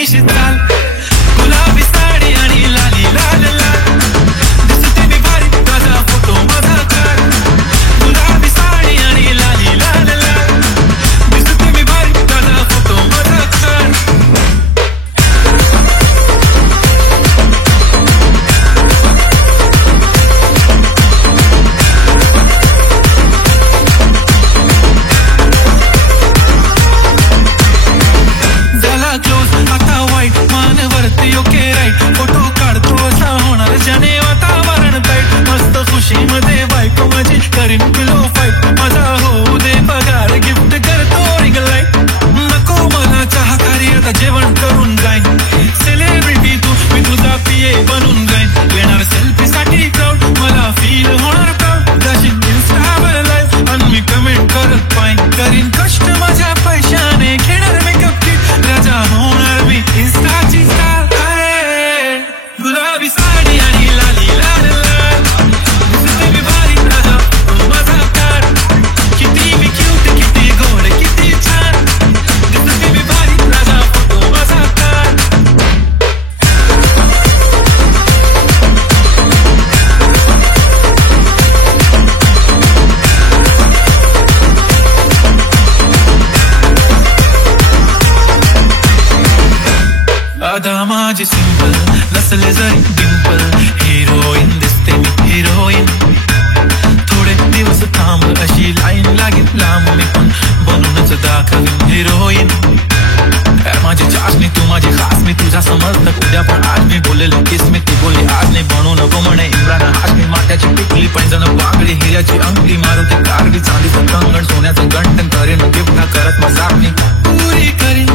मिशी चाल गुलाबी साडी आणि लाली लाल लाल दिसते मी भारी ताजा फोटो माझा काढ गुलाबी साडी आणि लाली लाल लाल दिसते मी भारी ताजा फोटो माझा काढ जेवण करून जाईन सेलिब्रिटी तू मी तुझा पिये बनून जाईन येणार सेल्फी साठी क्राऊड मला फील होणार प्राऊड जाशील इंस्टावर लाईव्ह आणि मी कमेंट करत पाईन करीन कष्ट माझ्या पैशाने घेणार मेकअप किट राजा होणार मी इंस्टाची स्टार गुलाबी साडी आणि लाली लाल लाल दिसते मी भारी राजा माझा कार किती मी क्यूट किती गोड किती छान दिसते मी भारी राजा आधा माझी सिंपल नसले जरी डिंपल हिरोईन दिसते मी हिरोईन थोडे दिवस थांब अशी लाईन लागेल लांब मी पण बनूनच दाखवीन हिरोईन माझी चाचणी तू माझी खास मी तुझा समर्थक उद्या पण आज मी बोलेलो किस मी ती बोलली आज नाही बनू नको म्हणे इम्रान हाशमी माट्याची टिकली पैंजण बांगडी हिऱ्याची अंगठी मारुती कारडी चांदीचं कंगण सोन्याचं गंटन करीन गिफ्ट करत मजाक मी पुरी करीन